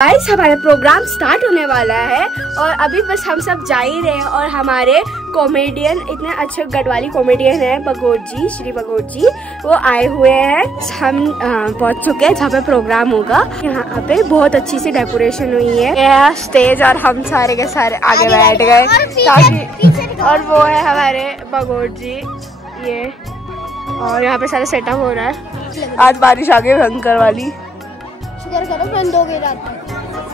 Guys हमारा programme start होने वाला है और अभी बस हम सब जा ही रहे हैं और हमारे कॉमेडियन इतने अच्छे गढ़वाली कॉमेडियन हैं भगोट जी, श्री भगोट जी, वो आए हुए हैं। हम पहुंच चुके हैं जहाँ पे प्रोग्राम होगा। यहाँ पे बहुत अच्छी सी डेकोरेशन हुई है, यह स्टेज और हम सारे के सारे आगे बैठ गए ताकि, और वो है हमारे भगोट जी ये, और यहाँ पे सारा सेटअप हो रहा है। आज बारिश आ गई भयंकर वाली, शुक्र करो बंद हो गई रात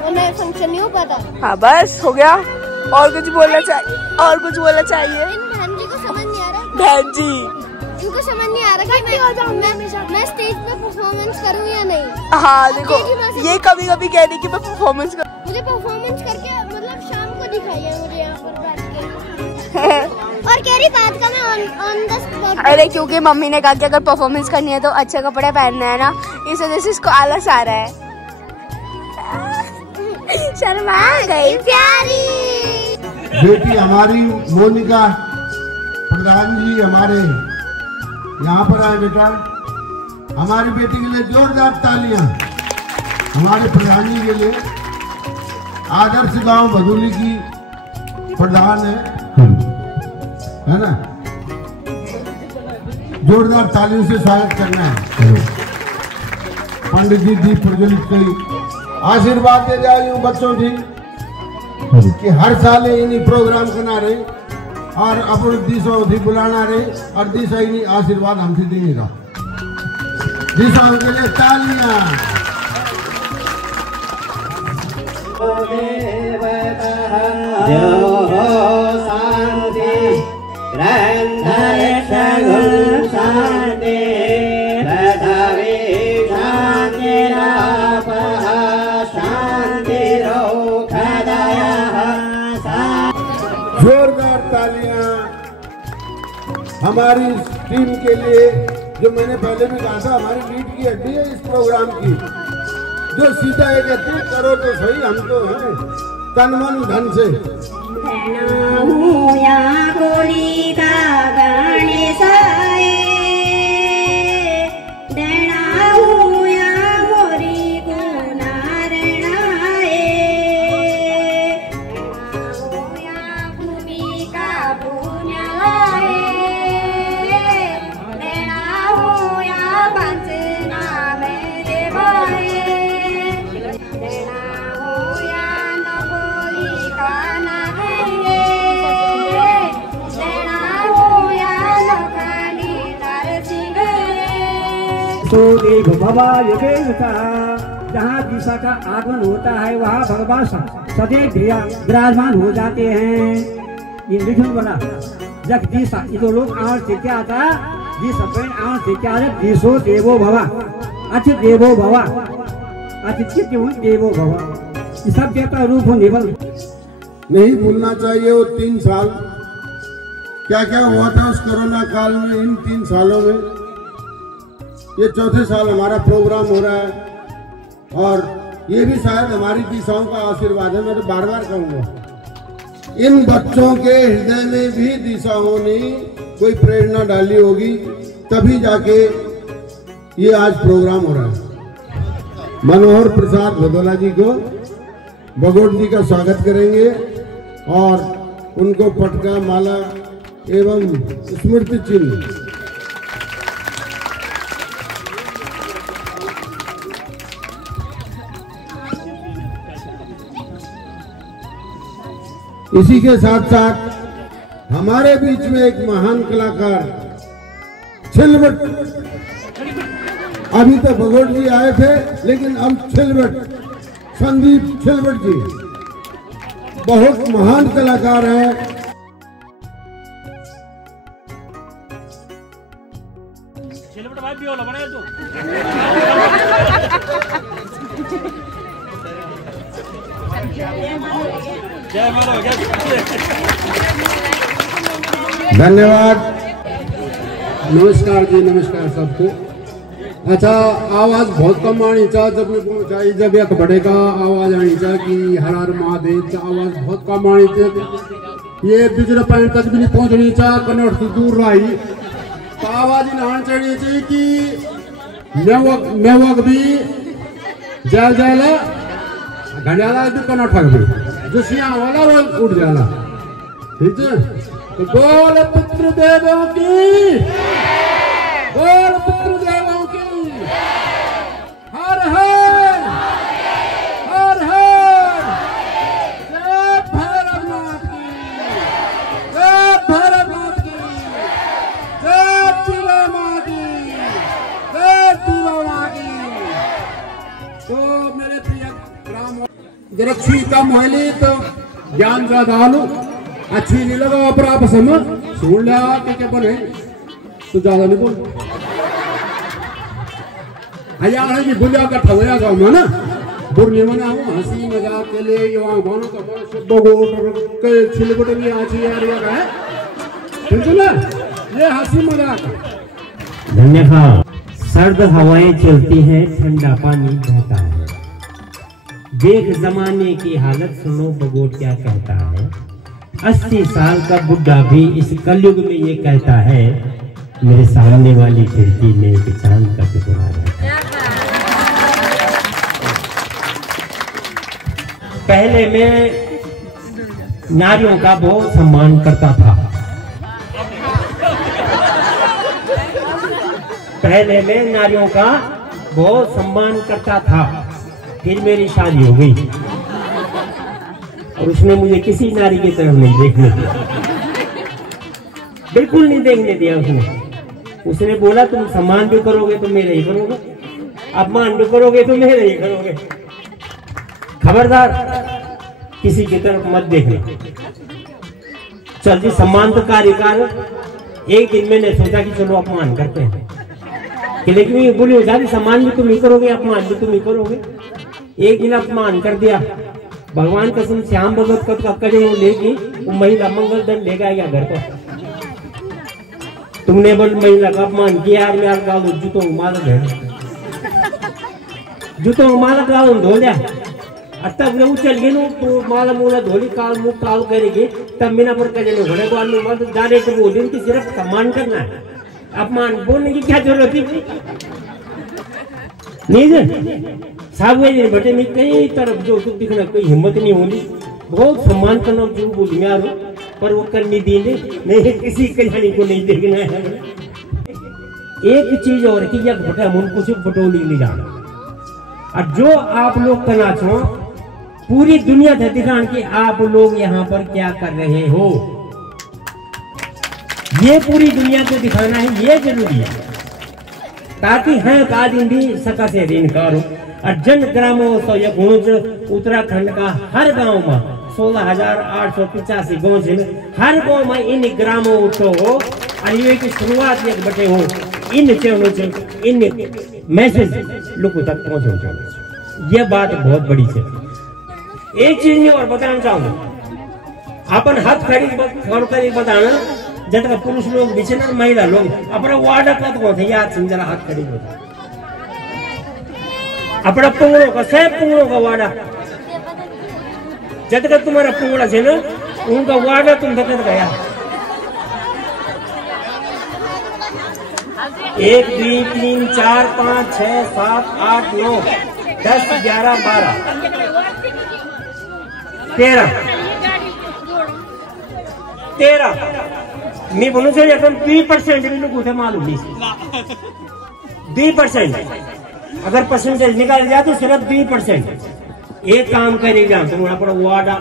में, फंक्शन नहीं हो पाता। हाँ बस हो गया। और कुछ बोलना चाहिए, और कुछ बोलना चाहिए। बहन जी को समझ नहीं आ रहा, बहन जी इनको समझ नहीं आ रहा कि मैं स्टेज पे परफॉर्मेंस करूँ या नहीं। हाँ देखो ये कभी कभी कह रही कि मैं परफॉर्मेंस कर, मुझे परफॉर्मेंस करके मतलब शाम को दिखाइए मुझे यहाँ पर बैठ के। और कह रही बात का मैं ऑन द स्पॉट। अरे क्योंकि मम्मी ने कहा कि अगर परफॉर्मेंस करनी है तो अच्छे कपड़े पहनना है ना, इस वजह से इसको आलस आ रहा है। शर्मा गई प्यारी बेटी हमारी मोनिका प्रधान जी हमारे यहाँ पर आए। बेटा हमारी बेटी के लिए जोरदार तालियां। हमारे प्रधान जी के लिए, आदर्श गांव भदोली की प्रधान है ना, जोरदार तालियों से स्वागत करना है। पंडित जी दीप प्रज्वलित कई आशीर्वाद दे जाए बच्चों की कि हर साल इन्हीं प्रोग्राम करना रहे और अपने दिशा बुलाना रहे और दिशा इन्हीं आशीर्वाद हमसे देगा। दिशा के लिए तालियां। जोरदार तालियां हमारी टीम के लिए, जो मैंने पहले भी कहा था हमारी लीड की हड्डी है इस प्रोग्राम की, जो सीधा ये कहती है करो तो सही, हम तो है तन मन धन से। देव भवा जहाँ दिशा का आगमन होता है वहाँ भगवान सदैव विराजमान हो जाते हैं। ये लिखन वाला जग दिशा ये लोग आवर से क्या आता जिस अपने आवर से क्या दिशो देवो भवा, अच्छे देवो भवा, अच्छे देवो भवा, ये सब देवता रूप होने वाले नहीं भूलना चाहिए। वो 3 साल क्या क्या हुआ था उस कोरोना काल में, इन 3 सालों में ये 4थे साल हमारा प्रोग्राम हो रहा है और ये भी शायद हमारी दिशाओं का आशीर्वाद है। मैं तो बार बार कहूंगा इन बच्चों के हृदय में भी दिशाओं ने कोई प्रेरणा डाली होगी, तभी जाके ये आज प्रोग्राम हो रहा है। मनोहर प्रसाद भदोला जी को भगोट जी का स्वागत करेंगे और उनको पटका, माला एवं स्मृति चिन्ह इसी के साथ साथ हमारे बीच में एक महान कलाकार छिलवट, अभी तो भगोट जी आए थे लेकिन अब छिलवट, संदीप छिलवट जी बहुत महान कलाकार हैं। धन्यवाद, नमस्कार जी, नमस्कार सबको। अच्छा आवाज बहुत कम आनी चाहिए, जब एक बढ़ेगा आवाज आनी चाहिए कि हर हर महादेव, आवाज बहुत कम आनी चाहिए। ये दूसरे पॉइंट तक भी नहीं पहुंचनी चाहिए, कन्नड़ से दूर रही तो आवाज ही आनी चाहिए कि नेवक भी जय जय घंटाला दुकान उठक भी जोशिया वाला वो उठ जाला ठीक है। तो बोल पुत्र देवों की, बोल पुत्र देवों की, हर हर हर हर, जय भैरवनाथ की, जय भैरवनाथ की, जय शिवा माँ की, जय शिवा माँ की। तो मेरे प्रिय राम जरक्षी का मोहली तो ज्ञान का दालू अच्छी नहीं लगा अपराध समझ सुन लिया क्या बने तो ज्यादा नहीं बोल हजार है कि बुझा का ठवया गाँव में ना बुरी मना हूँ हंसी मजाक के लिए यहाँ गानों का बड़ा शब्द के छिलबटे भी आची यार यार है ठीक है ना ये हंसी मजाक। धन्यवाद। सर्द हवाएं चलती हैं, ठंडा पानी बहता है, देख जमाने की हालत सुनो बगोट क्या कहता है। 80 साल का बुढ़ा भी इस कलयुग में ये कहता है, मेरे सामने वाली खिड़की में एक चांद का टुकड़ा है। पहले मैं नारियों का बहुत सम्मान करता था, पहले मैं नारियों का बहुत सम्मान करता था, फिर मेरी शादी हो गई और उसने मुझे किसी नारी की तरफ नहीं देखने दिया, बिल्कुल नहीं देखने दिया उसने बोला तुम सम्मान भी करोगे तो मेरा ही करोगे, अपमान भी करोगे तो मेरा ही करोगे, खबरदार किसी की तरफ मत देखना। चल जी सम्मान तो कार्यकार। एक दिन मैंने सोचा कि चलो अपमान करते हैं, लेकिन ये बोली हो जाती सम्मान भी तुम ही करोगे अपमान भी तुम ही करोगे। एक दिन अपमान कर दिया, भगवान कसम श्याम भगत कब का करे वो लेगी वो महिला मंगल दंड लेगा या घर पर। तुमने बोल महिला का अपमान किया यार मैं डाल दो जूतों माला है जूतों माला डाल धो लिया तब वो चल गए नो तो माला मोला धोली काल मुख काल करेगी तब मीना पर कहे घोड़े को आने मत डायरेक्ट बोल दिन की सिर्फ सम्मान करना है, अपमान बोलने की क्या जरूरत थी नहीं साहब बटे में कई तरफ जो दिखना कोई हिम्मत नहीं होती, बहुत सम्मान करना जो बोली यार पर वो करनी दी नहीं किसी कहानी को नहीं देखना है। एक चीज और कि बटा मन कुछ बटोली नहीं जाना और जो आप लोग करना चाहो पूरी दुनिया से दिखाना कि आप लोग यहाँ पर क्या कर रहे हो, ये पूरी दुनिया को दिखाना है, ये जरूरी है ताकि है कादिन भी सका से ऋण करो। और जन ग्रामोत्सव यह उत्तराखंड का हर गांव में 16,885 गाँव से हर गांव में इन ग्रामोत्सव हो और ये की शुरुआत एक बटे हो इन चैनलों से इन मैसेज लोगों तक पहुंचना चाहिए। यह बात बहुत बड़ी है। एक चीज मैं और बताना चाहूंगा, अपन हाथ खड़ी बताना जब तक पुरुष लोग बीचे ना महिला लोग अपना वार्ड कद को थे याद सिंह जरा हाथ खड़ी होता अपना पुंगड़ों का सब पुंगड़ों का वाड़ा जब तक तुम्हारा पुंगड़ा से ना उनका वाड़ा तुम तक गया 1 2 3 4 5 6 7 8 9 10 11 12 13 मैं बोलूँ से 2% भी लोग उसे मालूम नहीं 2% अगर परसेंटेज निकाल जाए तो सिर्फ 2%। एक काम करी जान तुम अपना वार्डा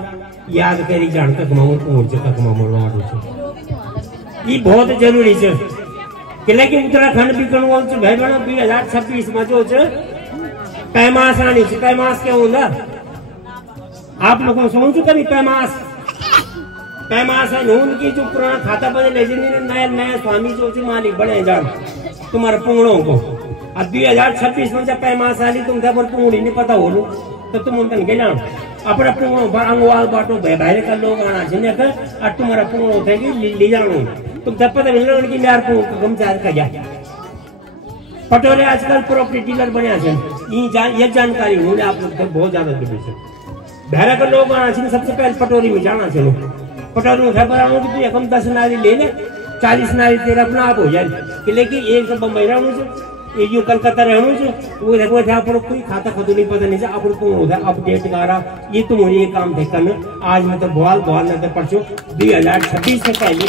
याद करी जान तक ये बहुत जरूरी है कि लेकिन उत्तराखंड भी भाई बना 2026 में जो पैमास आनी पैमास क्या होगा आप लोगों को समझ चुका भी पैमास है उनकी जो पुराना खाता बदले नया नया स्वामी जो मालिक बड़े जान तुम्हारे पुंगड़ों को अब 2026 में जब पैमास आली तुम पर पुंगड़ी नहीं पता हो तो तुम उनका के जान अपना पुंगड़ों पर अंगवाल बाटो बाहर का लोग आना चाहिए और तुम्हारा पुंगड़ों थे ले जानो तुम तब पता मिल उनकी यार कम चार का जा पटोले आजकल प्रॉपर्टी डीलर बने ये जानकारी उन्होंने आप लोग बहुत ज्यादा जरूरी है। बहरा का लोग आना चाहिए सबसे पहले पटोरी में जाना चाहिए। पटोरी में बताऊँ कि तू एकदम 10 नारी ले ले 40 नारी तेरा अपना आप हो जाए लेकिन एक सब बम्बई रहा मुझे ये जो कलकत्ता रहनो छे वो देखो था अपन कोई खाता खतु नहीं पता नहीं से अपन को होता अपडेट करा ये तुम मुझे ये काम थे करना आज मैं तो बहुत नजर पड़छो 2026 से पहले